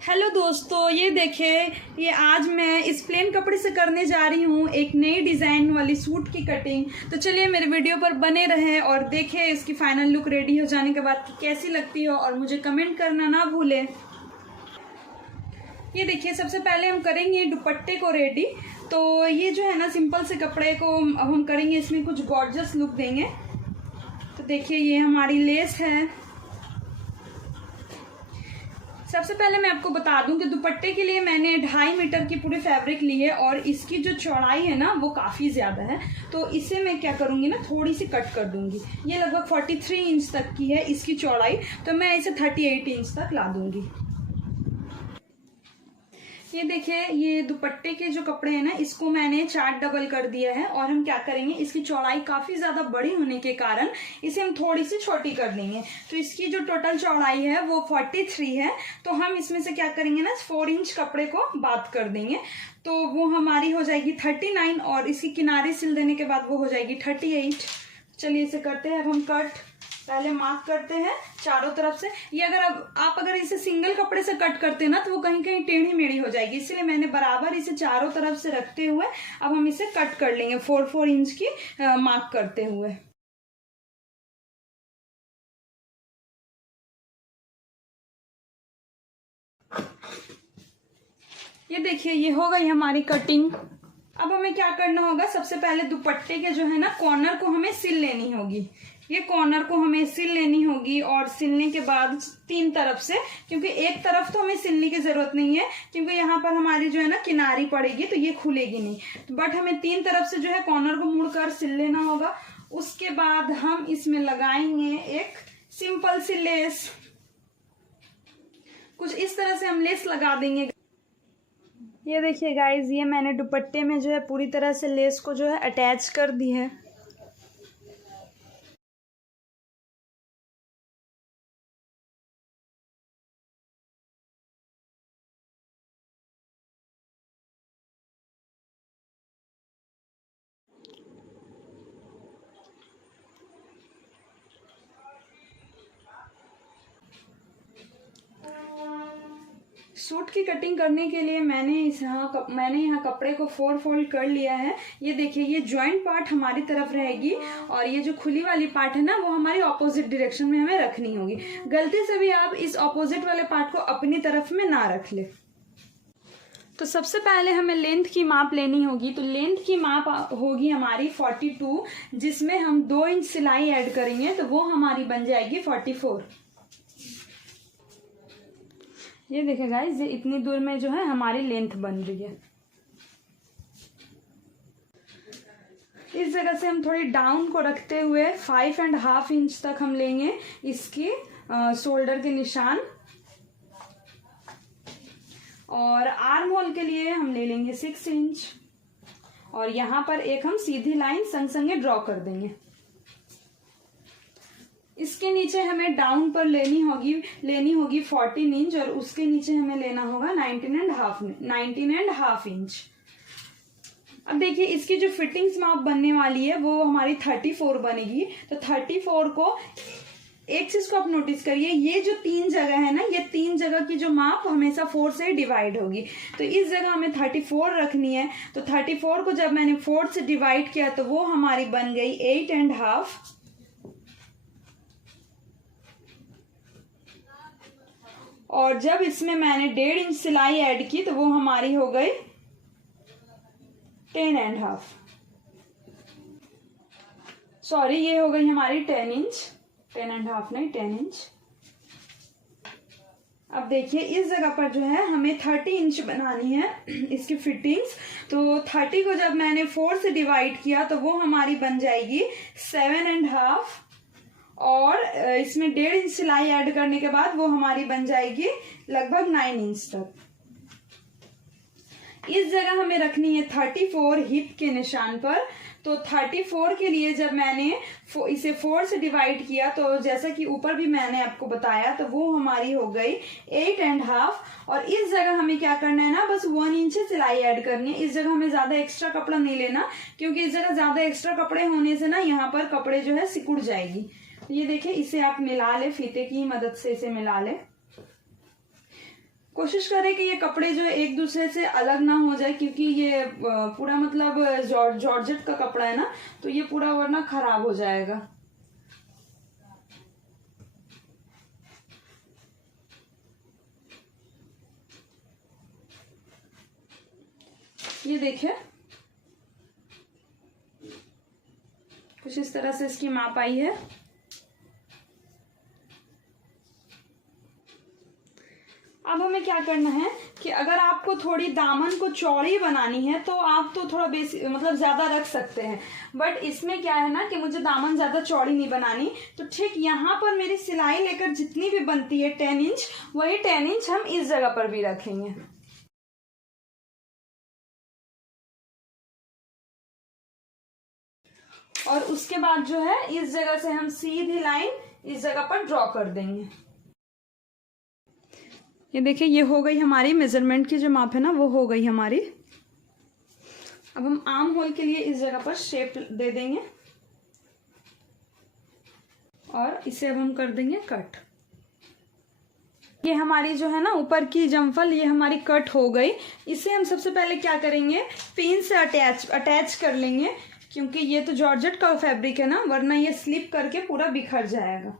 Hello दोस्तों, ये देखिए। ये आज मैं इस प्लेन कपड़े से करने जा रही हूँ एक नई डिज़ाइन वाली सूट की कटिंग। तो चलिए मेरे वीडियो पर बने रहें और देखें इसकी फाइनल लुक रेडी हो जाने के बाद कि कैसी लगती हो, और मुझे कमेंट करना ना भूलें। ये देखिए, सबसे पहले हम करेंगे दुपट्टे को रेडी। तो ये जो है ना, सिंपल से कपड़े को अब हम करेंगे, इसमें कुछ गॉर्जियस लुक देंगे। तो देखिए, ये हमारी लेस है। सबसे पहले मैं आपको बता दूं कि दुपट्टे के लिए मैंने 2.5 मीटर की पूरी फैब्रिक ली है, और इसकी जो चौड़ाई है ना वो काफ़ी ज़्यादा है। तो इसे मैं क्या करूंगी ना, थोड़ी सी कट कर दूंगी। ये लगभग 43 इंच तक की है इसकी चौड़ाई, तो मैं इसे 38 इंच तक ला दूंगी। ये देखिए, ये दुपट्टे के जो कपड़े हैं ना, इसको मैंने 4 डबल कर दिया है। और हम क्या करेंगे, इसकी चौड़ाई काफ़ी ज़्यादा बड़ी होने के कारण इसे हम थोड़ी सी छोटी कर लेंगे। तो इसकी जो टोटल चौड़ाई है वो 43 है। तो हम इसमें से क्या करेंगे ना, 4 इंच कपड़े को बात कर देंगे, तो वो हमारी हो जाएगी 39, और इसकी किनारे सिल देने के बाद वो हो जाएगी 38। चलिए इसे करते हैं अब हम कट। पहले मार्क करते हैं चारों तरफ से। ये आप अगर इसे सिंगल कपड़े से कट करते हैं ना, तो वो कहीं कहीं टेढ़ी मेढ़ी हो जाएगी, इसलिए मैंने बराबर इसे चारों तरफ से रखते हुए अब हम इसे कट कर लेंगे 4-4 इंच की मार्क करते हुए। ये देखिए, ये हो गई हमारी कटिंग। अब हमें क्या करना होगा, सबसे पहले दुपट्टे के जो है ना कॉर्नर को हमें सिल लेनी होगी। ये कॉर्नर को हमें सिल लेनी होगी, और सिलने के बाद 3 तरफ से, क्योंकि एक तरफ तो हमें सिलने की जरूरत नहीं है, क्योंकि यहाँ पर हमारी जो है ना किनारी पड़ेगी तो ये खुलेगी नहीं। बट हमें 3 तरफ से जो है कॉर्नर को मुड़कर सिल लेना होगा। उसके बाद हम इसमें लगाएंगे एक सिंपल सी लेस। कुछ इस तरह से हम लेस लगा देंगे। ये देखिए गाइज, ये मैंने दुपट्टे में जो है पूरी तरह से लेस को जो है अटैच कर दी है। सूट की कटिंग करने के लिए मैंने यहाँ कपड़े को 4 फोल्ड कर लिया है। ये देखिए, ये जॉइंट पार्ट हमारी तरफ रहेगी, और ये जो खुली वाली पार्ट है ना वो हमारी ऑपोजिट डायरेक्शन में हमें रखनी होगी। गलती से भी आप इस ऑपोजिट वाले पार्ट को अपनी तरफ में ना रख ले। तो सबसे पहले हमें लेंथ की माप लेनी होगी। तो लेंथ की माप होगी हमारी 42, जिसमें हम 2 इंच सिलाई ऐड करेंगे, तो वो हमारी बन जाएगी 44। ये देखिए गाइस, ये इतनी दूर में जो है हमारी लेंथ बन रही है। इस जगह से हम थोड़ी डाउन को रखते हुए 5.5 इंच तक हम लेंगे इसकी शोल्डर के निशान, और आर्म होल के लिए हम ले लेंगे 6 इंच, और यहाँ पर एक हम सीधी लाइन संग संगे ड्रॉ कर देंगे। इसके नीचे हमें डाउन पर लेनी होगी 14 इंच, और उसके नीचे हमें लेना होगा 19.5 इंच। अब देखिए, इसकी जो फिटिंग्स माप बनने वाली है वो हमारी 34 बनेगी। तो 34 को, एक चीज को आप नोटिस करिए, ये जो 3 जगह है ना, ये 3 जगह की जो माप हमेशा 4 से डिवाइड होगी। तो इस जगह हमें 34 रखनी है। तो 34 को जब मैंने 4 से डिवाइड किया तो वो हमारी बन गई 8.5। और जब इसमें मैंने 1.5 इंच सिलाई ऐड की तो वो हमारी हो गई 10.5। सॉरी, ये हो गई हमारी 10 इंच, 10.5 नहीं, 10 इंच। अब देखिए, इस जगह पर जो है हमें 30 इंच बनानी है इसकी फिटिंग्स। तो 30 को जब मैंने 4 से डिवाइड किया तो वो हमारी बन जाएगी 7.5, और इसमें 1.5 इंच सिलाई ऐड करने के बाद वो हमारी बन जाएगी लगभग 9 इंच तक। इस जगह हमें रखनी है 34 हिप के निशान पर। तो 34 के लिए जब मैंने इसे 4 से डिवाइड किया, तो जैसा कि ऊपर भी मैंने आपको बताया, तो वो हमारी हो गई 8.5। और इस जगह हमें क्या करना है ना, बस 1 इंच सिलाई ऐड करनी है। इस जगह हमें ज्यादा एक्स्ट्रा कपड़ा नहीं लेना, क्योंकि इस जगह ज्यादा एक्स्ट्रा कपड़े होने से ना यहाँ पर कपड़े जो है सिकुड़ जाएगी। ये देखिए, इसे आप मिला ले, फीते की मदद से इसे मिला ले। कोशिश करें कि ये कपड़े जो है एक दूसरे से अलग ना हो जाए, क्योंकि ये पूरा मतलब जॉर्जेट का कपड़ा है ना, तो ये पूरा वरना खराब हो जाएगा। ये देखिए कुछ इस तरह से इसकी माप आई है। अब हमें क्या करना है कि अगर आपको थोड़ी दामन को चौड़ी बनानी है तो आप तो थोड़ा बेसी मतलब ज्यादा रख सकते हैं, बट इसमें क्या है ना कि मुझे दामन ज्यादा चौड़ी नहीं बनानी, तो ठीक यहाँ पर मेरी सिलाई लेकर जितनी भी बनती है 10 इंच, वही 10 इंच हम इस जगह पर भी रखेंगे। और उसके बाद जो है इस जगह से हम सीधी लाइन इस जगह पर ड्रॉ कर देंगे। ये देखिए ये हो गई हमारी मेजरमेंट की जो माप है ना, वो हो गई हमारी। अब हम आर्म होल के लिए इस जगह पर शेप दे देंगे और इसे अब हम कर देंगे कट। ये हमारी जो है ना ऊपर की जमफल, ये हमारी कट हो गई। इसे हम सबसे पहले क्या करेंगे, पिन से अटैच कर लेंगे, क्योंकि ये तो जॉर्जेट का फैब्रिक है ना, वरना ये स्लिप करके पूरा बिखर जाएगा।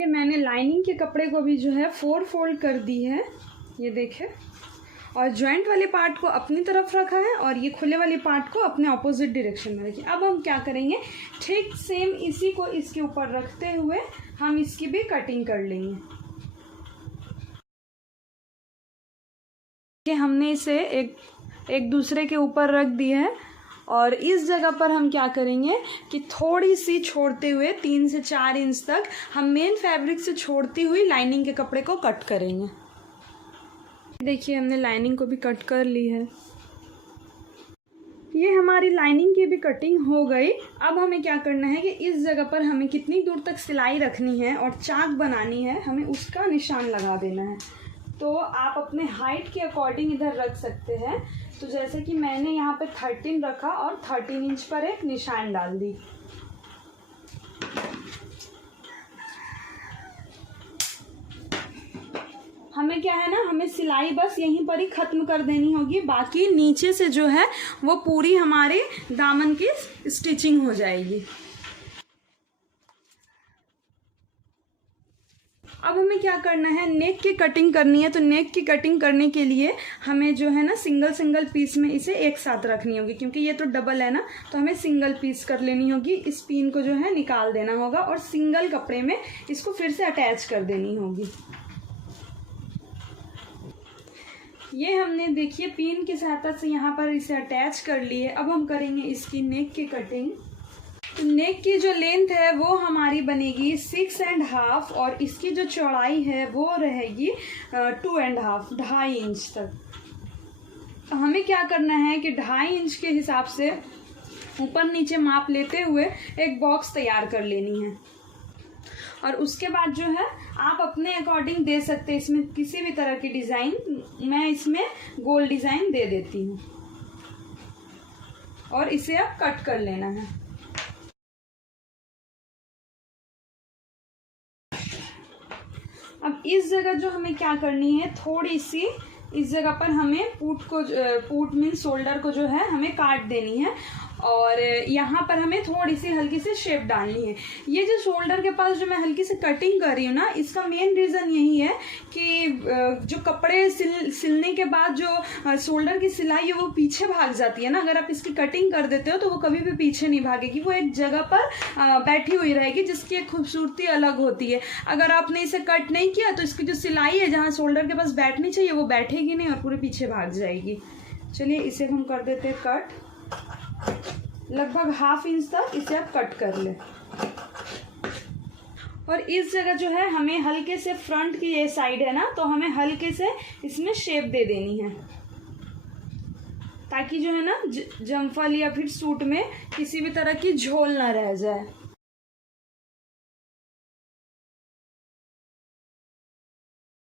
मैंने लाइनिंग के कपड़े को भी जो है 4 फोल्ड कर दी है, ये देखें, और जॉइंट वाले पार्ट को अपनी तरफ रखा है और ये खुले वाले पार्ट को अपने ऑपोजिट डायरेक्शन में रखिए। अब हम क्या करेंगे, ठीक सेम इसी को इसके ऊपर रखते हुए हम इसकी भी कटिंग कर लेंगे। कि हमने इसे एक दूसरे के ऊपर रख दिया है और इस जगह पर हम क्या करेंगे कि थोड़ी सी छोड़ते हुए 3 से 4 इंच तक हम मेन फैब्रिक से छोड़ती हुई लाइनिंग के कपड़े को कट करेंगे। देखिए हमने लाइनिंग को भी कट कर ली है। ये हमारी लाइनिंग की भी कटिंग हो गई। अब हमें क्या करना है कि इस जगह पर हमें कितनी दूर तक सिलाई रखनी है और चाक बनानी है, हमें उसका निशान लगा देना है। तो आप अपने हाइट के अकॉर्डिंग इधर रख सकते हैं। तो जैसे कि मैंने यहाँ पे 13 रखा और 13 इंच पर एक निशान डाल दी। हमें क्या है ना, हमें सिलाई बस यहीं पर ही खत्म कर देनी होगी, बाकी नीचे से जो है वो पूरी हमारे दामन की स्टिचिंग हो जाएगी। अब हमें क्या करना है, नेक की कटिंग करनी है। तो नेक की कटिंग करने के लिए हमें जो है ना सिंगल पीस में इसे एक साथ रखनी होगी, क्योंकि ये तो डबल है ना, तो हमें सिंगल पीस कर लेनी होगी। इस पिन को जो है निकाल देना होगा और सिंगल कपड़े में इसको फिर से अटैच कर देनी होगी। ये हमने देखिए पिन की सहायता से यहाँ पर इसे अटैच कर लिए। अब हम करेंगे इसकी नेक की कटिंग। तो नेक की जो लेंथ है वो हमारी बनेगी 6.5 और इसकी जो चौड़ाई है वो रहेगी 2.5, 2.5 इंच तक। तो हमें क्या करना है कि 2.5 इंच के हिसाब से ऊपर नीचे माप लेते हुए एक बॉक्स तैयार कर लेनी है। और उसके बाद जो है आप अपने अकॉर्डिंग दे सकते हैं इसमें किसी भी तरह की डिज़ाइन। मैं इसमें गोल डिज़ाइन दे देती हूँ और इसे अब कट कर लेना है। अब इस जगह जो हमें क्या करनी है, थोड़ी सी इस जगह पर हमें पूट मीन शोल्डर को जो है हमें काट देनी है और यहाँ पर हमें थोड़ी सी हल्की सी शेप डालनी है। ये जो शोल्डर के पास जो मैं हल्की सी कटिंग कर रही हूँ ना, इसका मेन रीज़न यही है कि जो कपड़े सिलने के बाद जो शोल्डर की सिलाई है वो पीछे भाग जाती है ना। अगर आप इसकी कटिंग कर देते हो तो वो कभी भी पीछे नहीं भागेगी, वो एक जगह पर बैठी हुई रहेगी, जिसकी एक खूबसूरती अलग होती है। अगर आपने इसे कट नहीं किया तो इसकी जो सिलाई है जहाँ शोल्डर के पास बैठनी चाहिए वो बैठेगी नहीं और पूरे पीछे भाग जाएगी। चलिए इसे हम कर देते हैं कट। लगभग 1/2 इंच तक इसे आप कट कर ले। और इस जगह जो है हमें हल्के से फ्रंट की ये साइड है ना, तो हमें हल्के से इसमें शेप दे देनी है, ताकि जो है ना जमफल या फिर सूट में किसी भी तरह की झोल ना रह जाए।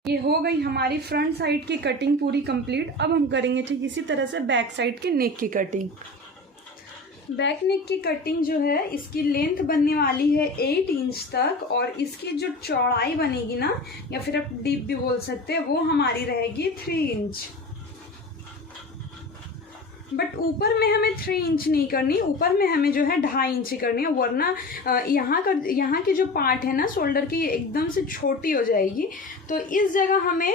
ये हो गई हमारी फ्रंट साइड की कटिंग पूरी कंप्लीट। अब हम करेंगे ठीक इसी तरह से बैक साइड के नेक की कटिंग। बैक नेक की कटिंग जो है इसकी लेंथ बनने वाली है 8 इंच तक, और इसकी जो चौड़ाई बनेगी ना, या फिर आप डीप भी बोल सकते हैं, वो हमारी रहेगी 3 इंच। बट ऊपर में हमें 3 इंच नहीं करनी, ऊपर में हमें जो है 2.5 इंच ही करनी है, वरना यहाँ की जो पार्ट है ना शोल्डर की, एकदम से छोटी हो जाएगी। तो इस जगह हमें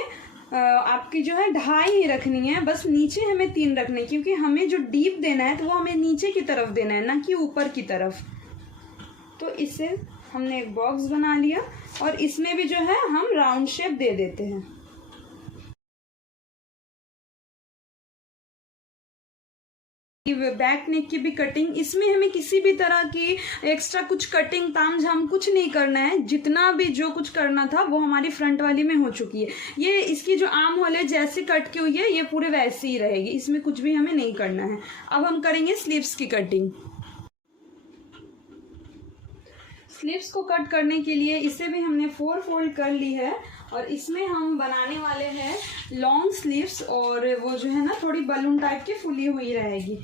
आपकी जो है 2.5 ही रखनी है, बस नीचे हमें 3 रखने, क्योंकि हमें जो डीप देना है तो वो हमें नीचे की तरफ देना है, ना कि ऊपर की तरफ। तो इससे हमने एक बॉक्स बना लिया, और इसमें भी जो है हम राउंड शेप दे देते हैं। बैक नेक की भी कटिंग, इसमें हमें किसी भी तरह की एक्स्ट्रा कुछ कटिंग तामझाम कुछ नहीं करना है। जितना भी जो कुछ करना था वो हमारी फ्रंट वाली में हो चुकी है। ये इसकी जो आर्म होल है जैसे कट की हुई है, ये पूरे वैसे ही रहेगी, इसमें कुछ भी हमें नहीं करना है। अब हम करेंगे स्लीव्स की कटिंग। स्लीव्स को कट करने के लिए इसे भी हमने 4 फोल्ड कर ली है, और इसमें हम बनाने वाले हैं लॉन्ग स्लीव्स, और वो जो है ना थोड़ी बलून टाइप की फुली हुई रहेगी।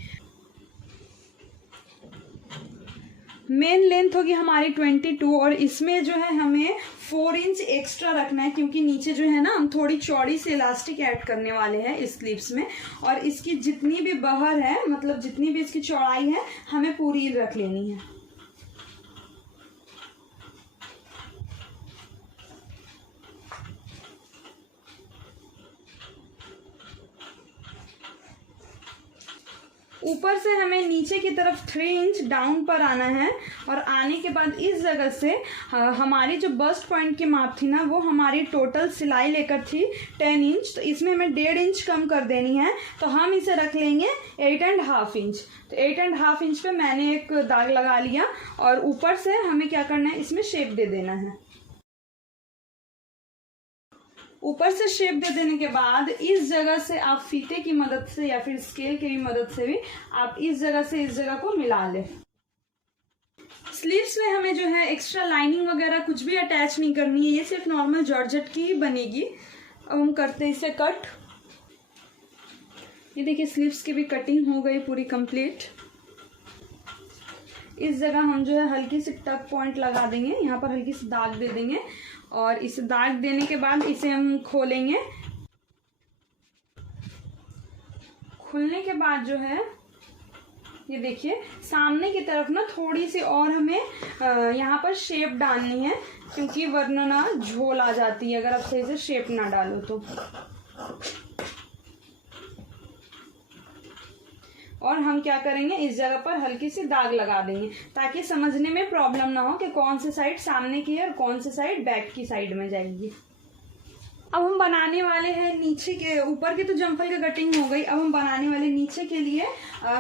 मेन लेंथ होगी हमारी 22, और इसमें जो है हमें 4 इंच एक्स्ट्रा रखना है, क्योंकि नीचे जो है ना हम थोड़ी चौड़ी सी इलास्टिक ऐड करने वाले हैं इस स्लीव्स में। और इसकी जितनी भी बहर है, मतलब जितनी भी इसकी चौड़ाई है, हमें पूरी रख लेनी है। ऊपर से हमें नीचे की तरफ 3 इंच डाउन पर आना है, और आने के बाद इस जगह से हमारी जो बस्ट पॉइंट की माप थी ना, वो हमारी टोटल सिलाई लेकर थी 10 इंच, तो इसमें हमें 1.5 इंच कम कर देनी है। तो हम इसे रख लेंगे 8.5 इंच। तो 8.5 इंच पे मैंने एक दाग लगा लिया, और ऊपर से हमें क्या करना है, इसमें शेप दे देना है। ऊपर से शेप दे देने के बाद इस जगह से आप फीते की मदद से या फिर स्केल की मदद से भी आप इस जगह से इस जगह को मिला लें। स्लीव्स में हमें जो है एक्स्ट्रा लाइनिंग वगैरह कुछ भी अटैच नहीं करनी है, ये सिर्फ नॉर्मल जॉर्जेट की ही बनेगी। अब हम करते हैं इसे कट। ये देखिए स्लीव्स की भी कटिंग हो गई पूरी कंप्लीट। इस जगह हम जो है हल्की सी टक पॉइंट लगा देंगे, यहाँ पर हल्की सी दाग दे देंगे, और इस दाग देने के बाद इसे हम खोलेंगे। खुलने के बाद जो है ये देखिए सामने की तरफ ना थोड़ी सी और हमें यहाँ पर शेप डालनी है, क्योंकि वरना ना झोल आ जाती है अगर आप सही से शेप ना डालो तो। और हम क्या करेंगे, इस जगह पर हल्की सी दाग लगा देंगे, ताकि समझने में प्रॉब्लम ना हो कि कौन सी साइड सामने की है और कौन सी साइड बैक की साइड में जाएगी। अब हम बनाने वाले हैं नीचे के, ऊपर के तो जम्फल का कटिंग हो गई। अब हम बनाने वाले नीचे के लिए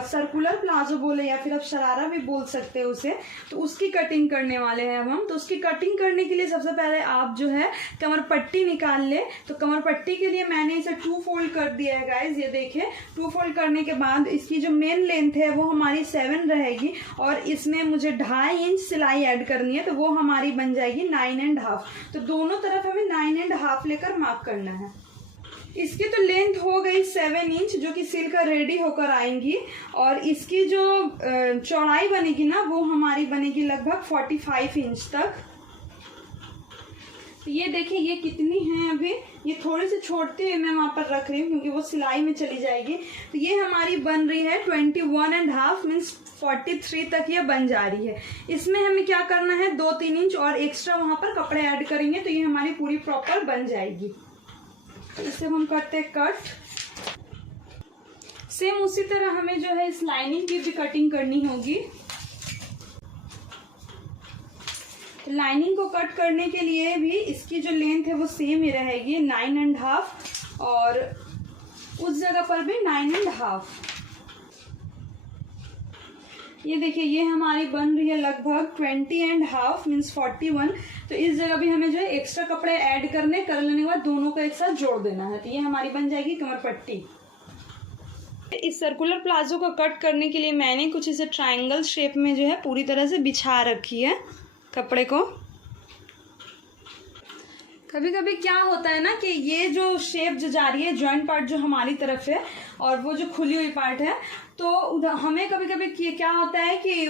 सर्कुलर प्लाजो बोले या फिर आप शरारा भी बोल सकते हो उसे, तो उसकी कटिंग करने वाले हैं अब हम। तो उसकी कटिंग करने के लिए सबसे पहले आप जो है कमर पट्टी निकाल ले। तो कमर पट्टी के लिए मैंने इसे 2 फोल्ड कर दिया है गाइज, ये देखिए 2 फोल्ड करने के बाद इसकी जो मेन लेंथ है वो हमारी 7 रहेगी, और इसमें मुझे 2.5 इंच सिलाई ऐड करनी है, तो वो हमारी बन जाएगी 9.5। तो दोनों तरफ हमें 9.5 लेकर मार्क करना है। इसकी तो लेंथ हो गई 7 इंच, जो कि सिल कर रेडी होकर आएंगी, और इसकी जो चौड़ाई बनेगी ना वो हमारी बनेगी लगभग 45 इंच तक। तो ये देखिए ये कितनी है, अभी ये थोड़ी सी छोड़ती है मैं वहां पर रख रही हूँ क्योंकि वो सिलाई में चली जाएगी। तो ये हमारी बन रही है 21.5 मीन्स 43 तक ये बन जा रही है। इसमें हमें क्या करना है, 2-3 इंच और एक्स्ट्रा वहां पर कपड़े ऐड करेंगे तो ये हमारी पूरी प्रॉपर बन जाएगी। तो इसे हम करते हैं कट। सेम उसी तरह हमें जो है इस लाइनिंग की भी कटिंग करनी होगी। लाइनिंग को कट करने के लिए भी इसकी जो लेंथ है वो सेम ही रहेगी 9.5, और उस जगह पर भी 9.5। ये देखिए ये हमारी बन रही है लगभग 20.5 मीन्स 41। तो इस जगह भी हमें जो है एक्स्ट्रा कपड़े ऐड करने, कर लेने के बाद दोनों को एक साथ जोड़ देना है। तो ये हमारी बन जाएगी कमर पट्टी। इस सर्कुलर प्लाजो को कट करने के लिए मैंने कुछ इसे ट्रायंगल शेप में जो है पूरी तरह से बिछा रखी है कपड़े को। कभी कभी क्या होता है ना कि ये जो शेप जो जा रही है, जॉइंट पार्ट जो हमारी तरफ है और वो जो खुली हुई पार्ट है, तो हमें कभी कभी क्या होता है कि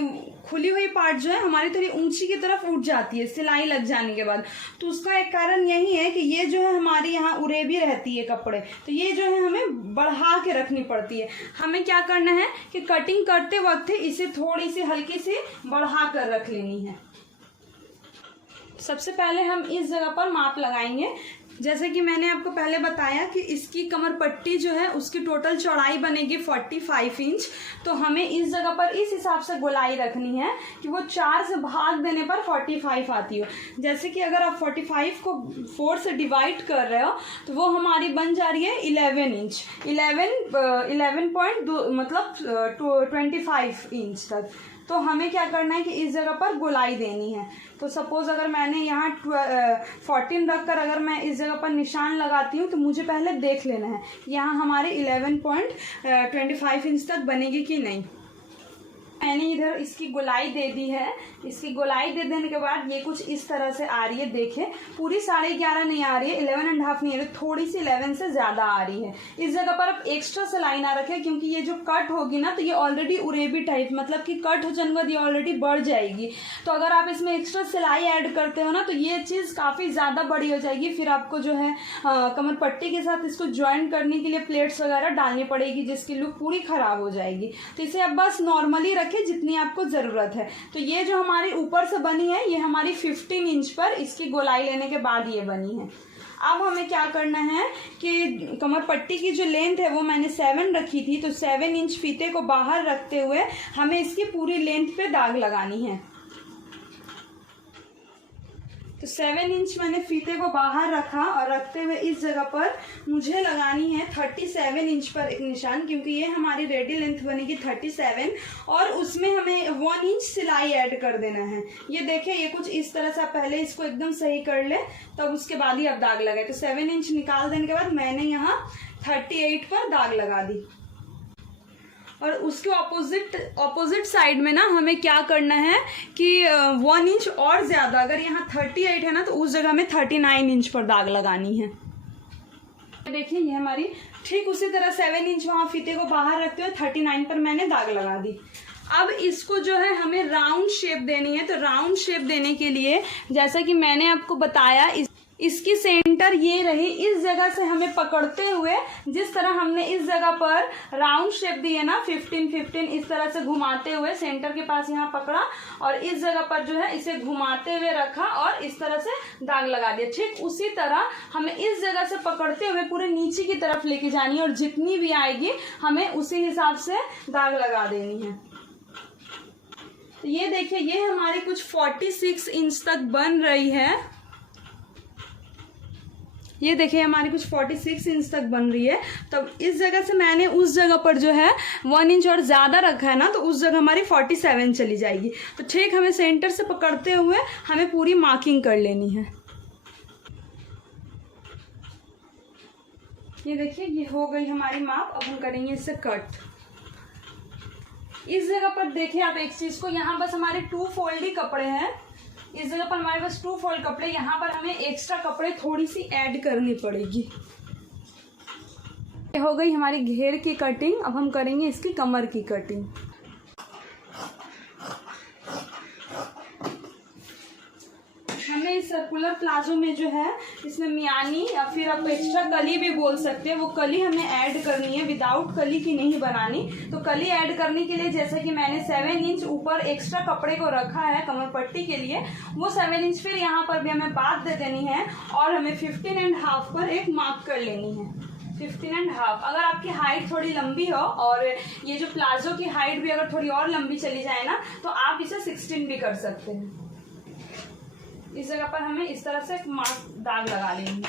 खुली हुई पार्ट जो है हमारी थोड़ी ऊंची की तरफ उठ जाती है सिलाई लग जाने के बाद। तो उसका एक कारण यही है कि ये जो है हमारी यहाँ उरेबी रहती है कपड़े, तो ये जो है हमें बढ़ा के रखनी पड़ती है। हमें क्या करना है कि कटिंग करते वक्त इसे थोड़ी सी हल्की सी बढ़ा कर रख लेनी है। सबसे पहले हम इस जगह पर माप लगाएंगे। जैसे कि मैंने आपको पहले बताया कि इसकी कमर पट्टी जो है उसकी टोटल चौड़ाई बनेगी 45 इंच। तो हमें इस जगह पर इस हिसाब से गोलाई रखनी है कि वो 4 से भाग देने पर 45 आती हो। जैसे कि अगर आप 45 को 4 से डिवाइड कर रहे हो तो वो हमारी बन जा रही है 11 इंच, 11.2 मतलब 25 इंच तक। तो हमें क्या करना है कि इस जगह पर गोलाई देनी है। तो सपोज अगर मैंने यहाँ 14 रखकर अगर मैं इस जगह पर निशान लगाती हूँ तो मुझे पहले देख लेना है यहाँ हमारे 11.25 इंच तक बनेगी कि नहीं। मैंने इधर इसकी गोलाई दे दी है। इसकी गोलाई दे देने के बाद ये कुछ इस तरह से आ रही है। देखें पूरी 11.5 नहीं आ रही है, 11.5 नहीं आ रही, थोड़ी सी 11 से ज़्यादा आ रही है। इस जगह पर आप एक्स्ट्रा सिलाई ना रखें क्योंकि ये जो कट होगी ना तो ये ऑलरेडी उरेबी टाइप मतलब कि कट हो जाने के बाद ये ऑलरेडी बढ़ जाएगी। तो अगर आप इसमें एक्स्ट्रा सिलाई ऐड करते हो ना तो ये चीज़ काफ़ी ज़्यादा बड़ी हो जाएगी। फिर आपको जो है कमर पट्टी के साथ इसको ज्वाइन करने के लिए प्लेट्स वगैरह डालनी पड़ेगी जिसकी लुक पूरी ख़राब हो जाएगी। तो इसे आप बस नॉर्मली रखें जितनी आपको ज़रूरत है। तो ये जो हमारी ऊपर से बनी है ये हमारी 15 इंच पर इसकी गोलाई लेने के बाद ये बनी है। अब हमें क्या करना है कि कमर पट्टी की जो लेंथ है वो मैंने 7 रखी थी, तो 7 इंच फीते को बाहर रखते हुए हमें इसकी पूरी लेंथ पे दाग लगानी है। तो 7 इंच मैंने फीते को बाहर रखा और रखते हुए इस जगह पर मुझे लगानी है 37 इंच पर एक निशान, क्योंकि ये हमारी रेडी लेंथ बनेगी 37 और उसमें हमें 1 इंच सिलाई ऐड कर देना है। ये देखिए ये कुछ इस तरह से आप पहले इसको एकदम सही कर ले तब उसके बाद ही आप दाग लगाए। तो 7 इंच निकाल देने के बाद मैंने यहाँ 38 पर दाग लगा दी। और उसके ऑपोजिट साइड में ना हमें क्या करना है कि 1 इंच और ज़्यादा, अगर यहाँ 38 है ना तो उस जगह में 39 इंच पर दाग लगानी है। देखिए ये हमारी ठीक उसी तरह 7 इंच वहाँ फीते को बाहर रखते हुए 39 पर मैंने दाग लगा दी। अब इसको जो है हमें राउंड शेप देनी है। तो राउंड शेप देने के लिए जैसा कि मैंने आपको बताया इसकी सेंटर ये रही। इस जगह से हमें पकड़ते हुए जिस तरह हमने इस जगह पर राउंड शेप दी है ना 15 इस तरह से घुमाते हुए सेंटर के पास यहाँ पकड़ा और इस जगह पर जो है इसे घुमाते हुए रखा और इस तरह से दाग लगा दिया। ठीक उसी तरह हमें इस जगह से पकड़ते हुए पूरे नीचे की तरफ लेके जानी है और जितनी भी आएगी हमें उसी हिसाब से दाग लगा देनी है। तो ये देखिए ये हमारी कुछ 46 इंच तक बन रही है। ये देखिए हमारी कुछ 46 इंच तक बन रही है। तब इस जगह से मैंने उस जगह पर जो है 1 इंच और ज़्यादा रखा है ना तो उस जगह हमारी 47 चली जाएगी। तो ठीक हमें सेंटर से पकड़ते हुए हमें पूरी मार्किंग कर लेनी है। ये देखिए ये हो गई हमारी माप। अब हम करेंगे इससे कट। इस जगह पर देखिए आप एक चीज़ को, यहाँ बस हमारे 2 फोल्ड ही कपड़े हैं। इस जगह पर हमारे पास 2 फोल्ड कपड़े, यहाँ पर हमें एक्स्ट्रा कपड़े थोड़ी सी ऐड करनी पड़ेगी। ये हो गई हमारी घेर की कटिंग। अब हम करेंगे इसकी कमर की कटिंग। हमें इस सर्कुलर प्लाजो में जो है इसमें मियानी या फिर आप एक्स्ट्रा कली भी बोल सकते हैं, वो कली हमें ऐड करनी है। विदाउट कली की नहीं बनानी। तो कली ऐड करने के लिए जैसे कि मैंने 7 इंच ऊपर एक्स्ट्रा कपड़े को रखा है कमर पट्टी के लिए, वो 7 इंच फिर यहाँ पर भी हमें बात दे देनी है और हमें 15.5 पर एक मार्क कर लेनी है। 15.5। अगर आपकी हाइट थोड़ी लंबी हो और ये जो प्लाजो की हाइट भी अगर थोड़ी और लंबी चली जाए ना तो आप इसे 16 भी कर सकते हैं। इस जगह पर हमें इस तरह से एक मार्क दाग लगा लेंगे।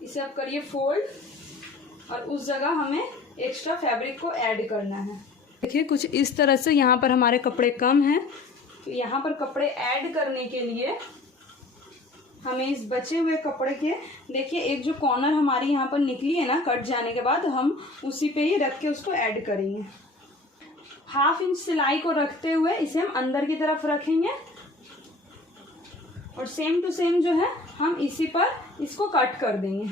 इसे आप करिए फोल्ड और उस जगह हमें एक्स्ट्रा फैब्रिक को ऐड करना है। देखिए कुछ इस तरह से यहाँ पर हमारे कपड़े कम हैं तो यहाँ पर कपड़े ऐड करने के लिए हमें इस बचे हुए कपड़े के देखिए एक जो कॉर्नर हमारी यहाँ पर निकली है ना कट जाने के बाद, हम उसी पे ही रख के उसको ऐड करेंगे। 1/2 इंच सिलाई को रखते हुए इसे हम अंदर की तरफ रखेंगे और सेम टू सेम जो है हम इसी पर इसको कट कर देंगे।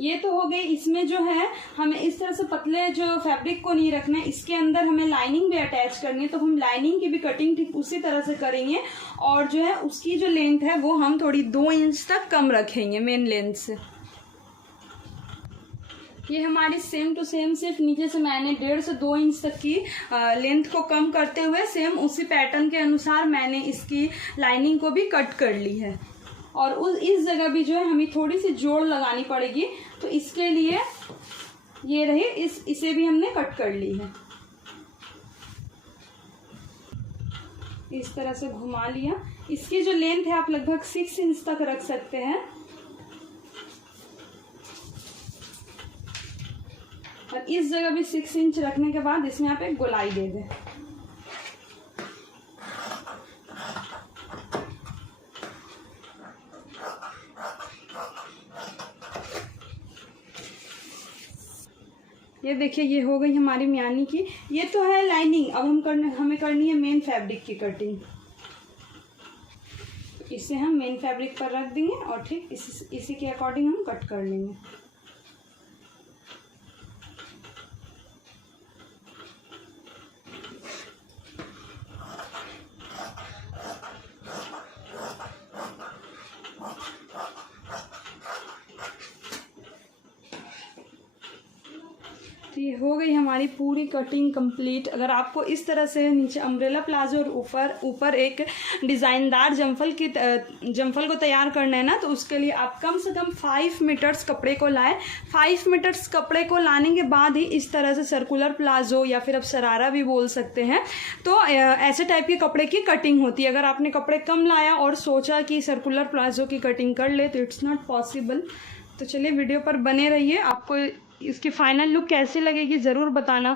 ये तो हो गई। इसमें जो है हमें इस तरह से पतले जो फैब्रिक को नहीं रखना है, इसके अंदर हमें लाइनिंग भी अटैच करनी है, तो हम लाइनिंग की भी कटिंग ठीक उसी तरह से करेंगे। और जो है उसकी जो लेंथ है वो हम थोड़ी 2 इंच तक कम रखेंगे मेन लेंथ से। ये हमारी सेम टू सेम, सिर्फ नीचे से मैंने 1.5 से 2 इंच तक की लेंथ को कम करते हुए सेम उसी पैटर्न के अनुसार मैंने इसकी लाइनिंग को भी कट कर ली है। और इस जगह भी जो है हमें थोड़ी सी जोड़ लगानी पड़ेगी, तो इसके लिए ये रही, इसे भी हमने कट कर ली है। इस तरह से घुमा लिया। इसकी जो लेंथ है आप लगभग 6 इंच तक रख सकते हैं। और इस जगह भी 6 इंच रखने के बाद इसमें आप एक गोलाई दे दें। ये देखिए, ये हो गई हमारी मियानी की। ये तो है लाइनिंग। अब हमें करनी है मेन फैब्रिक की कटिंग। इसे हम मेन फैब्रिक पर रख देंगे और ठीक इसी के अकॉर्डिंग हम कट कर लेंगे। तो ये हो गई हमारी पूरी कटिंग कंप्लीट। अगर आपको इस तरह से नीचे अम्ब्रेला प्लाजो और ऊपर एक डिज़ाइनदार जमफल को तैयार करना है ना, तो उसके लिए आप कम से कम 5 मीटर्स कपड़े को लाएं। 5 मीटर्स कपड़े को लाने के बाद ही इस तरह से सर्कुलर प्लाजो या फिर आप शरारा भी बोल सकते हैं, तो ऐसे टाइप के कपड़े की कटिंग होती है। अगर आपने कपड़े कम लाया और सोचा कि सर्कुलर प्लाजो की कटिंग कर ले, तो इट्स नॉट पॉसिबल। तो चलिए वीडियो पर बने रहिए। आपको इसकी फाइनल लुक कैसी लगेगी ज़रूर बताना।